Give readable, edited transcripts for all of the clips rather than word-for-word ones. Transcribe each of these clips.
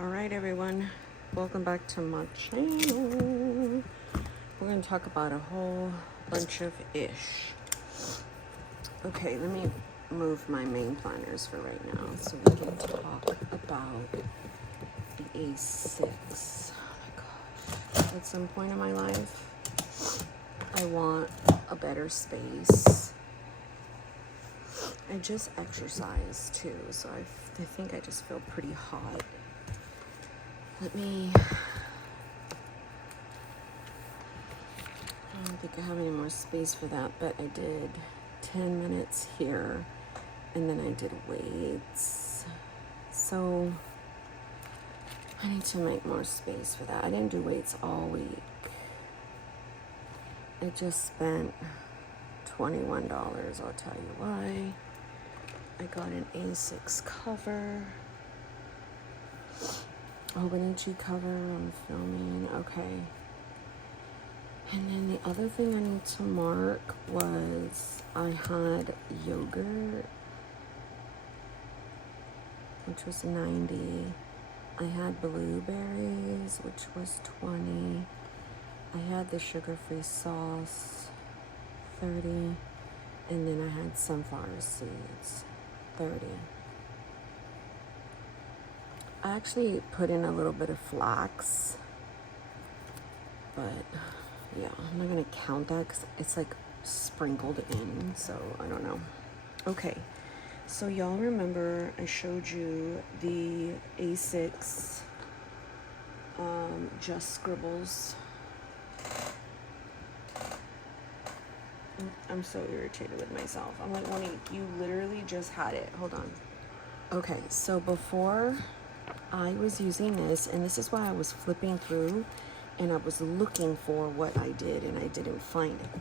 Alright everyone, welcome back to my channel. We're going to talk about a whole bunch of ish. Okay, let me move my main planners for right now so we can talk about the A6. Oh my gosh. At some point in my life, I want a better space. I just exercised too, so I think I just feel pretty hot. I don't think I have any more space for that, but I did 10 minutes here and then I did weights. So I need to make more space for that. I didn't do weights all week. I just spent $21. I'll tell you why. I got an A6 cover. Hobonichi cover I'm filming. Okay. And then the other thing I need to mark was I had yogurt, which was 90. I had blueberries, which was 20. I had the sugar-free sauce, 30. And then I had sunflower seeds, 30. I actually put in a little bit of flax, but yeah, I'm not gonna count that because it's like sprinkled in, so I don't know. Okay, so y'all remember I showed you the A6 Just Scribbles. I'm so irritated with myself. I'm like, Monique, you literally just had it. Hold on. Okay, so before I was using this, and this is why I was flipping through and I was looking for what I did and I didn't find it.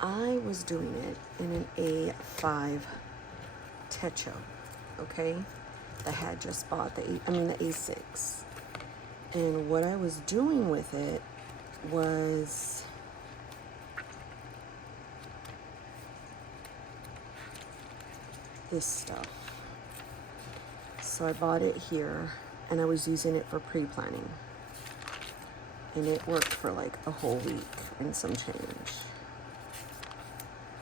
I was doing it in an A5 Techo, okay? I had just bought the A6. And what I was doing with it was this stuff. So I bought it here and I was using it for pre-planning. And it worked for like a whole week and some change.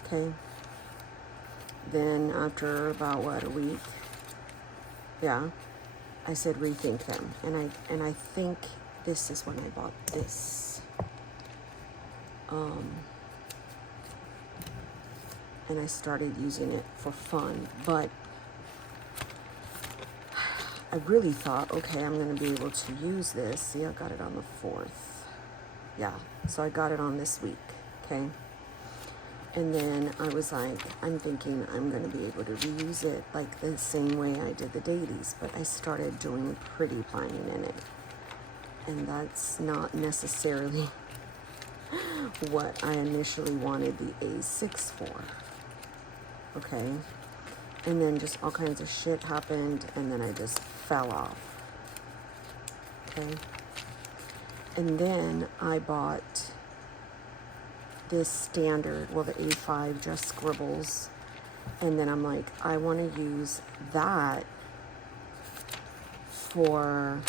Okay. Then after about a week, yeah, I said rethink them. And I think this is when I bought this. And I started using it for fun, but I really thought, okay, I'm going to be able to use this. See, I got it on the 4th. Yeah, so I got it on this week, okay? And then I was like, I'm thinking I'm going to be able to reuse it like the same way I did the dailies, but I started doing pretty planning in it. And that's not necessarily what I initially wanted the A6 for, okay? And then just all kinds of shit happened, and then I just fell off, okay? And then I bought this standard, well, the A5 Just Scribbles, and then I'm like, I want to use that for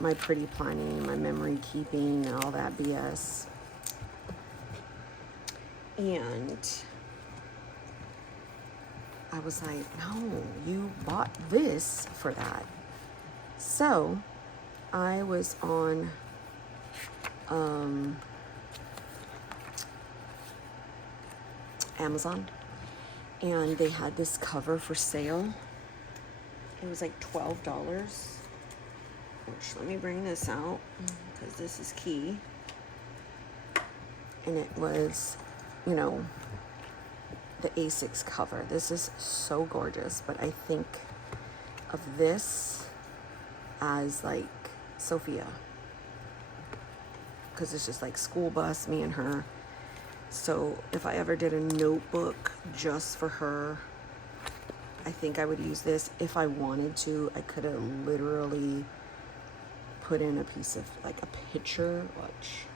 my pretty planning, my memory keeping, and all that BS. And I was like, no, you bought this for that. So I was on Amazon and they had this cover for sale. It was like $12, which let me bring this out because this is key. And it was, you know, the A6 cover. This is so gorgeous, but I think of this as like Sophia, because it's just like school bus, me and her. So if I ever did a notebook just for her, I think I would use this. If I wanted to, I could have literally put in a piece of like a picture. Watch.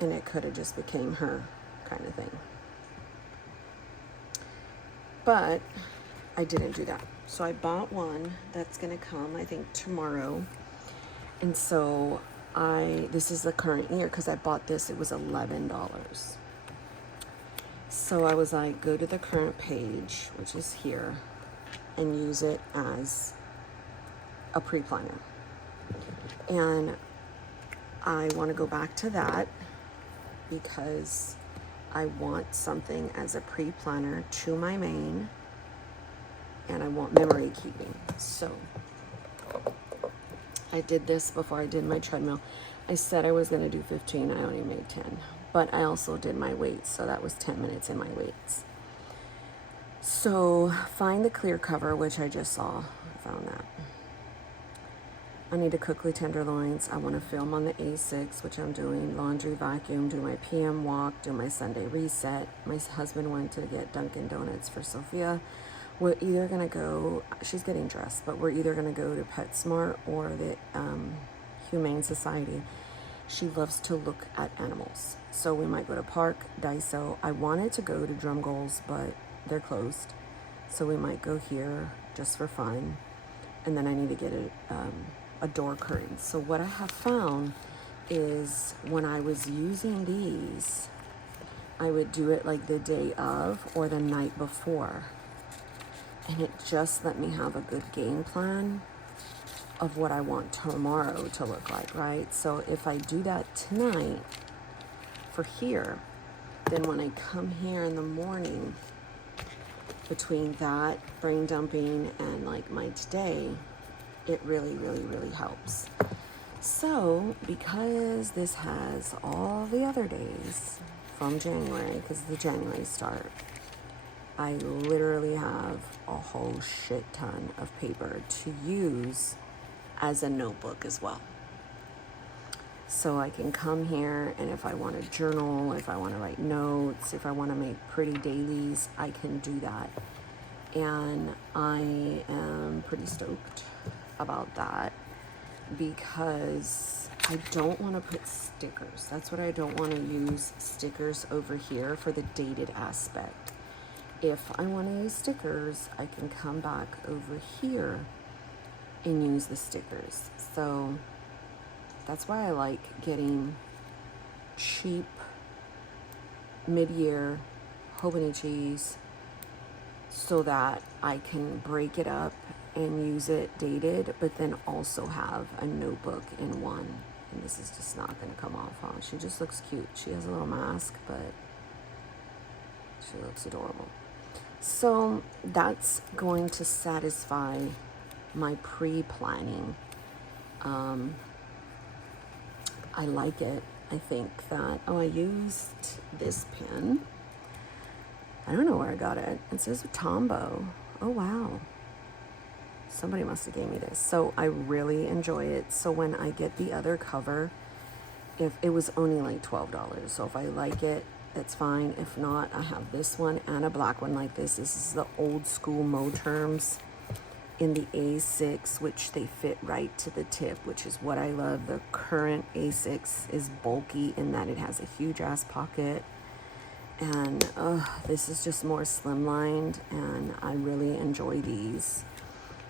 and it could have just became her kind of thing. But I didn't do that. So I bought one that's gonna come, I think, tomorrow. And so this is the current year, because I bought this, it was $11. So I was like, go to the current page, which is here, and use it as a pre-planner. And I want to go back to that because I want something as a pre-planner to my main, and I want memory keeping. So I did this before I did my treadmill. I said I was going to do 15. I only made 10. But I also did my weights, so that was 10 minutes in my weights. So find the clear cover, which I just saw. I found that. I need to cook the tenderloins. I want to film on the A6, which I'm doing. Laundry, vacuum, do my PM walk, do my Sunday reset. My husband went to get Dunkin' Donuts for Sophia. We're either going to go, she's getting dressed, but we're either going to go to PetSmart or the Humane Society. She loves to look at animals. So we might go to Park, Daiso. I wanted to go to Drum Goals, but they're closed. So we might go here just for fun. And then I need to get a door curtain. So what I have found is when I was using these, I would do it like the day of or the night before. And it just let me have a good game plan of what I want tomorrow to look like, right? So if I do that tonight for here, then when I come here in the morning, between that, brain dumping, and like my today, it really, really, really helps. So because this has all the other days from January, because the January start, I literally have a whole shit ton of paper to use as a notebook as well. So I can come here, and if I want to journal, if I want to write notes, if I want to make pretty dailies, I can do that. And I am pretty stoked about that because I don't want to put stickers. That's what I don't want to use stickers over here for the dated aspect. If I want to use stickers, I can come back over here and use the stickers. So that's why I like getting cheap mid-year Hobonichis so that I can break it up and use it dated, but then also have a notebook in one. And this is just not going to come off, huh? She just looks cute. She has a little mask, but she looks adorable. So that's going to satisfy my pre-planning. I like it. I think that, I used this pen. I don't know where I got it. It says Tombow. Oh, wow. Somebody must have gave me this. So I really enjoy it. So when I get the other cover, if it was only like $12. So if I like it, that's fine. If not, I have this one and a black one like this. This is the old school Moterms in the A6, which they fit right to the tip, which is what I love. The current A6 is bulky in that it has a huge ass pocket, and this is just more slimlined, and I really enjoy these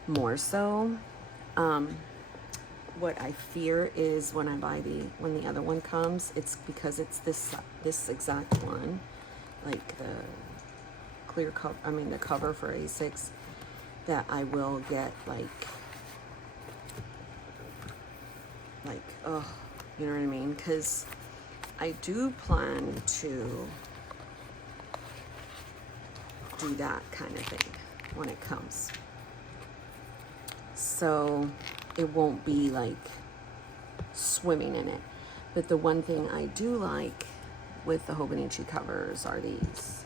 more so. What I fear is when when the other one comes, it's because it's this exact one, like the clear cover, the cover for A6, that I will get like, you know what I mean? Because I do plan to do that kind of thing when it comes. So it won't be like swimming in it. But the one thing I do like with the Hobonichi covers are these,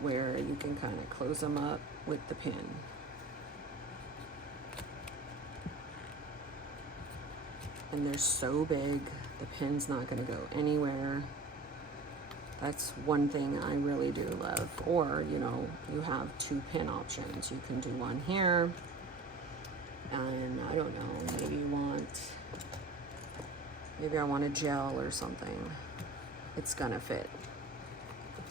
where you can kind of close them up with the pin. And they're so big, the pin's not going to go anywhere. That's one thing I really do love. Or, you have two pin options. You can do one here, and I don't know, maybe you want Maybe I want a gel or something. It's gonna fit,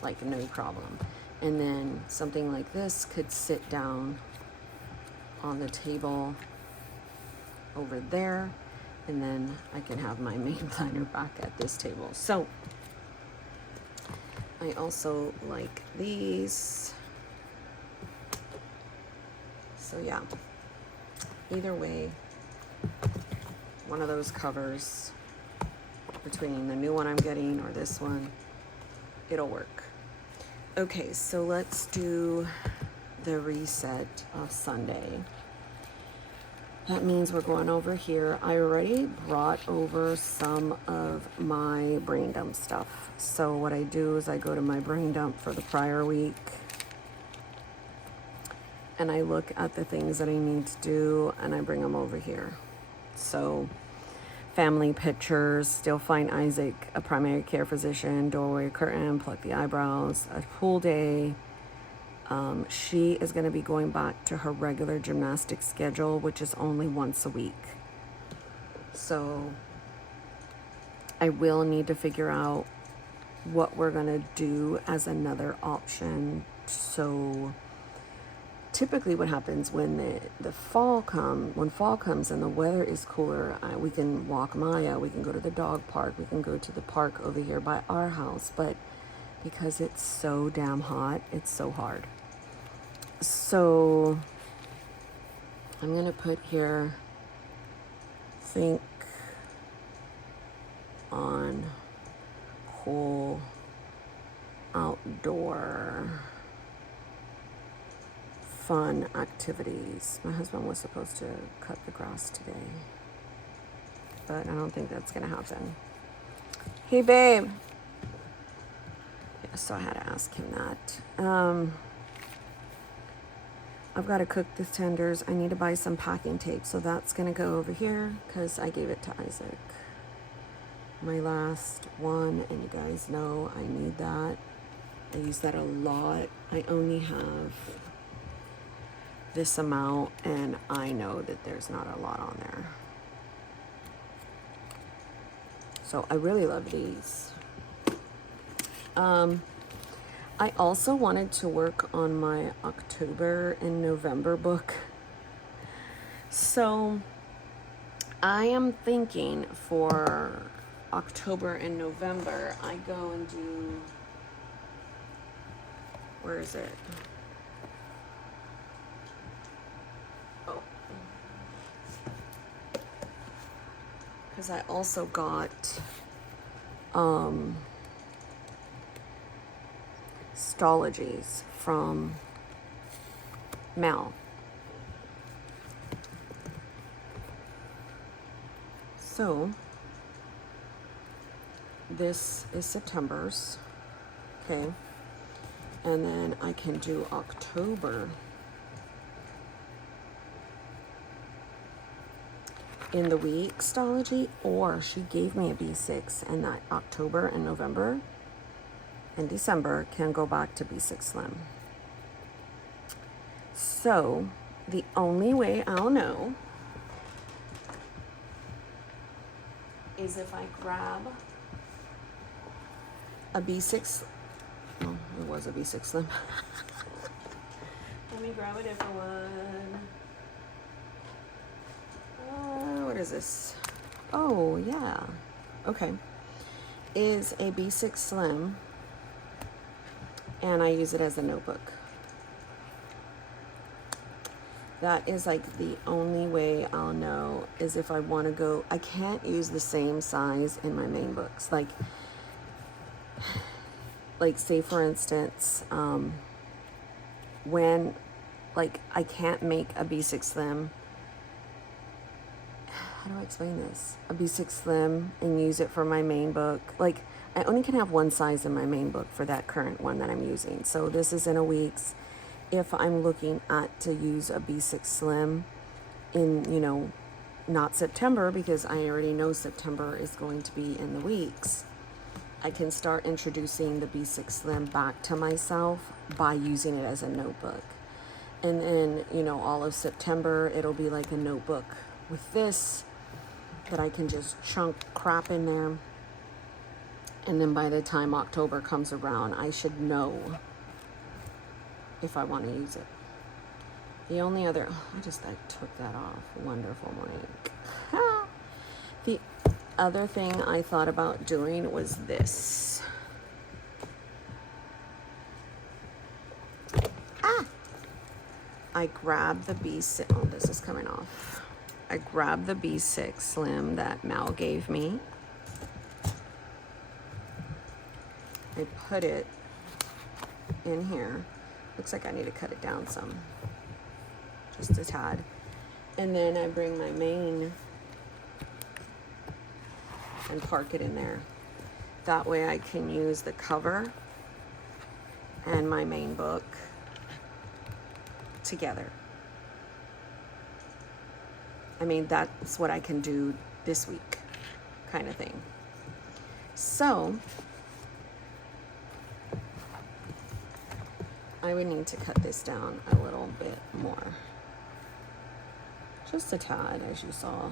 like no problem. And then something like this could sit down on the table over there, and then I can have my main planner back at this table. So I also like these. So yeah, either way, one of those covers between the new one I'm getting or this one, it'll work. Okay, so let's do the reset of Sunday. That means we're going over here. I already brought over some of my brain dump stuff. So what I do is I go to my brain dump for the prior week and I look at the things that I need to do and I bring them over here. So family pictures, still find Isaac, a primary care physician, doorway curtain, pluck the eyebrows, a pool day. She is going to be going back to her regular gymnastics schedule, which is only once a week. So I will need to figure out what we're going to do as another option. So typically what happens when the fall comes and the weather is cooler, we can walk Maya, we can go to the dog park, we can go to the park over here by our house, but because it's so damn hot, it's so hard. So I'm gonna put here, think on whole outdoor fun activities. My husband was supposed to cut the grass today, but I don't think that's gonna happen. Hey babe. Yeah, so I had to ask him that. I've got to cook the tenders. I need to buy some packing tape, so that's gonna go over here because I gave it to Isaac. My last one, and you guys know I need that. I use that a lot. I only have this amount, and I know that there's not a lot on there. So I really love these. I also wanted to work on my October and November book. So I am thinking for October and November, I go and do, where is it? Oh. Because I also got Stologies from Mel. So this is September's, okay, and then I can do October in the week Stology, or she gave me a B6, and that October and November and December can go back to B6 Slim. So the only way I'll know is if I grab a B6, well, it was a B6 Slim. Let me grab a different one. What is this? Oh, yeah. Okay. Is a B6 Slim, and I use it as a notebook. That is like the only way I'll know is if I want to go. I can't use the same size in my main books. Like say for instance, when, like, I can't make a B6 Slim. How do I explain this? A B6 Slim and use it for my main book. Like, I only can have one size in my main book for that current one that I'm using. So this is in a week's. If I'm looking at to use a B6 Slim in, you know, not September, because I already know September is going to be in the weeks, I can start introducing the B6 Slim back to myself by using it as a notebook. And then, you know, all of September, it'll be like a notebook with this. that I can just chunk crap in there. And then by the time October comes around, I should know if I want to use it. The only other, I took that off. Wonderful, Monique. The other thing I thought about doing was this. I grabbed the B6, oh, this is coming off. I grabbed the B6 Slim that Mal gave me. I put it in here. Looks like I need to cut it down some, just a tad. And then I bring my main and park it in there. That way I can use the cover and my main book together. I mean, that's what I can do this week, kind of thing. So I would need to cut this down a little bit more. Just a tad, as you saw.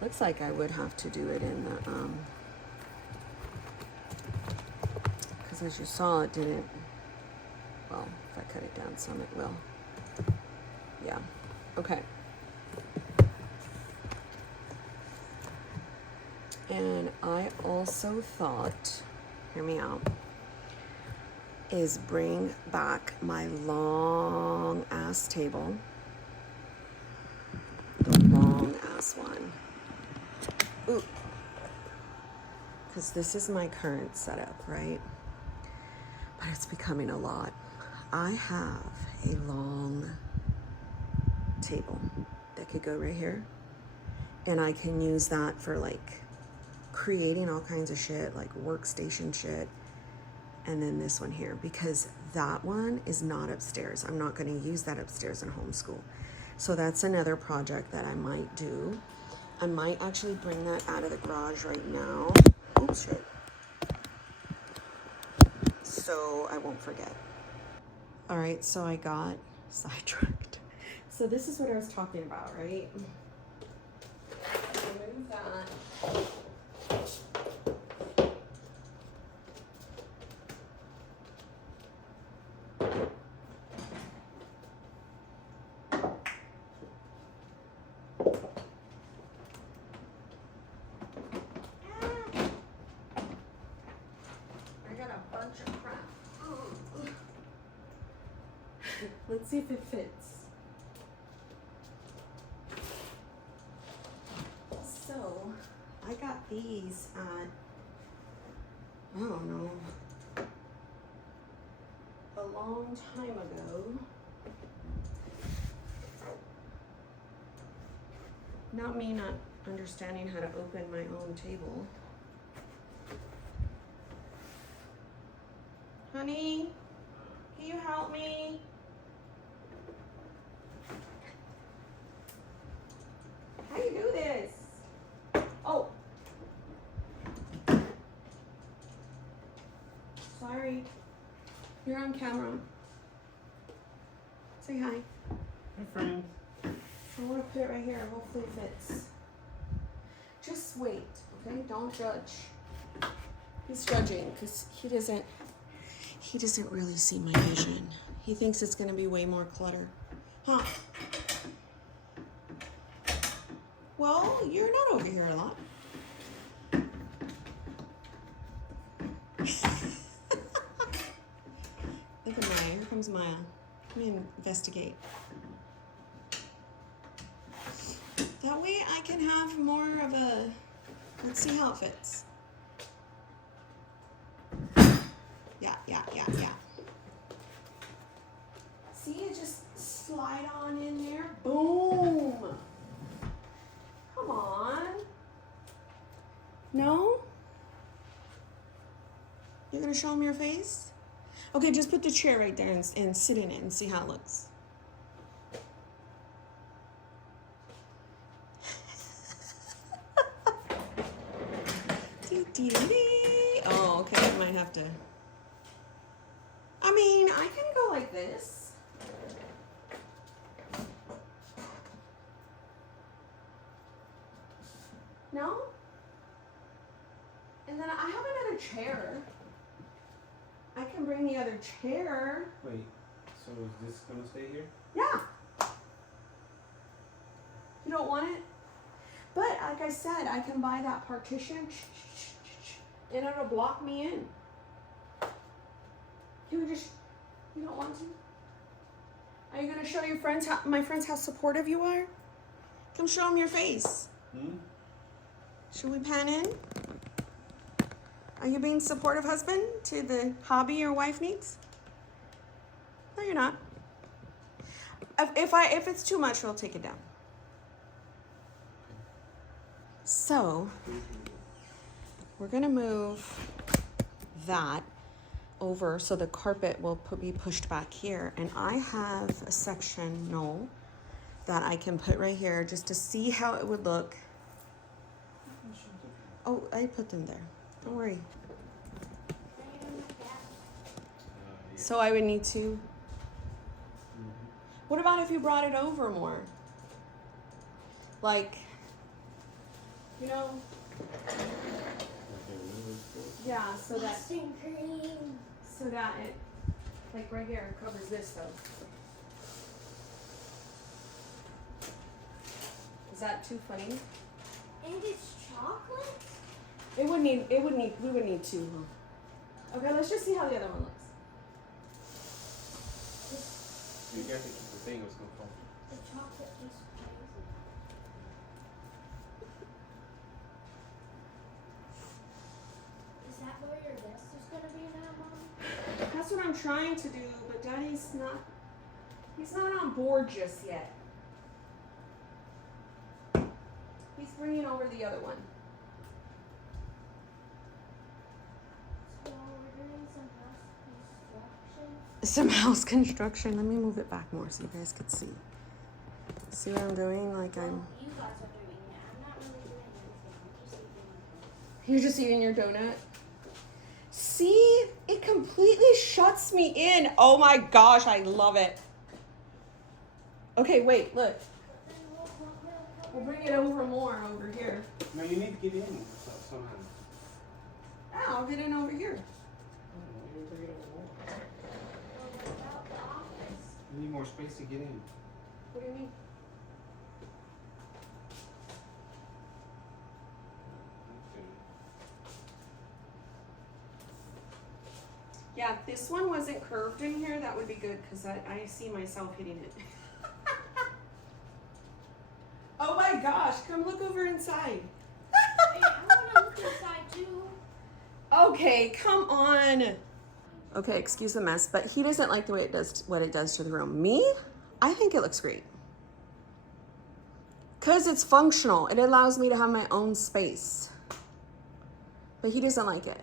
Looks like I would have to do it in the, because as you saw, it didn't, well, if I cut it down some, it will. Yeah, okay. And I also thought, hear me out, is bring back my long ass table. The long ass one. Ooh. Because this is my current setup, right? But it's becoming a lot. I have a long table that could go right here. And I can use that for like creating all kinds of shit, like workstation shit. And then this one here, because that one is not upstairs. I'm not going to use that upstairs in homeschool. So that's another project that I might do. I might actually bring that out of the garage right now. Oops, shit. So I won't forget. All right, so I got sidetracked. So this is what I was talking about, right? Remove that. Let's see if it fits. So, I got these at, I don't know, a long time ago. Not me not understanding how to open my own table. Honey, can you help me? How do you do this? Oh. Sorry. You're on camera. Say hi. Hi, friends. I want to put it right here. Hopefully it fits. Just wait, okay? Don't judge. He's judging because he doesn't really see my vision. He thinks it's going to be way more clutter. Huh? Well, you're not over here a lot. Look at Maya. Here comes Maya. Let me investigate. That way I can have more of a, let's see how it fits. Yeah. See, it just slide on in there. Boom. Come on. No? You're gonna show him your face? Okay, just put the chair right there and sit in it and see how it looks. Oh, okay, I might have to. I mean, I can go like this. And then I have another chair. I can bring the other chair. Wait, so is this gonna stay here? Yeah. You don't want it? But like I said, I can buy that partition and it'll block me in. Can we just, you don't want to? Are you gonna show your friends my friends how supportive you are? Come show them your face. Should we pan in? Are you being supportive husband to the hobby your wife needs? No, you're not. If it's too much, we'll take it down. So, we're gonna move that over so the carpet will be pushed back here. And I have a section, Noel, that I can put right here just to see how it would look. Oh, I put them there. Don't worry. So I would need to. What about if you brought it over more? Like, you know, yeah, so that it, like right here, covers this though. Is that too funny? And it's chocolate? We would need two, huh? Okay, let's just see how the other one looks. You have to keep the thing, it's gonna fall. The chocolate is crazy. Is that where your desk is gonna be now, Mom? That's what I'm trying to do, but Daddy's not, he's not on board just yet. He's bringing over the other one. So we're doing some house construction. Some house construction. Let me move it back more so you guys could see. See what I'm doing? Like I'm. You guys are doing it. I'm not really doing anything. I'm just eating my You're just eating your donut. See, it completely shuts me in. Oh my gosh, I love it. Okay, wait, look. We'll bring it over more over here. No, you need to get in somehow. Ah, I'll get in over here. You need more space to get in. What do you mean? Yeah, if this one wasn't curved in here, that would be good because I see myself hitting it. Oh my gosh, come look over inside. Wait, I want to look inside too. Okay, come on. Okay, excuse the mess, but he doesn't like the way it does what it does to the room. Me? I think it looks great. Cause it's functional. It allows me to have my own space. But he doesn't like it.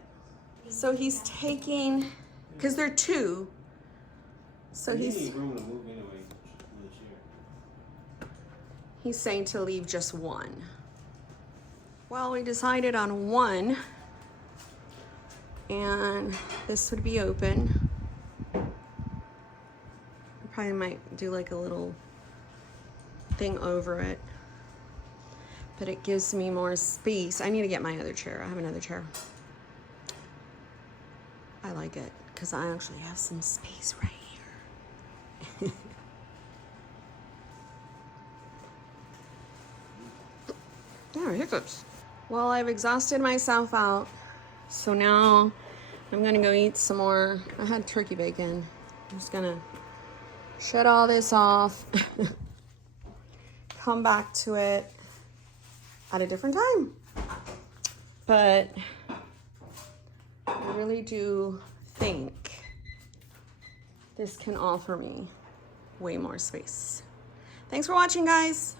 So he's taking, cause they're two. So you he's need room to move anyway. he's saying to leave just one. Well, we decided on one. And this would be open. I probably might do like a little thing over it. But it gives me more space. I need to get my other chair. I have another chair. I like it because I actually have some space right here. Yeah, hiccups. Well, I've exhausted myself out. So now I'm gonna go eat some more. I had turkey bacon. I'm just gonna shut all this off. Come back to it at a different time. But I really do think this can offer me way more space. Thanks for watching, guys.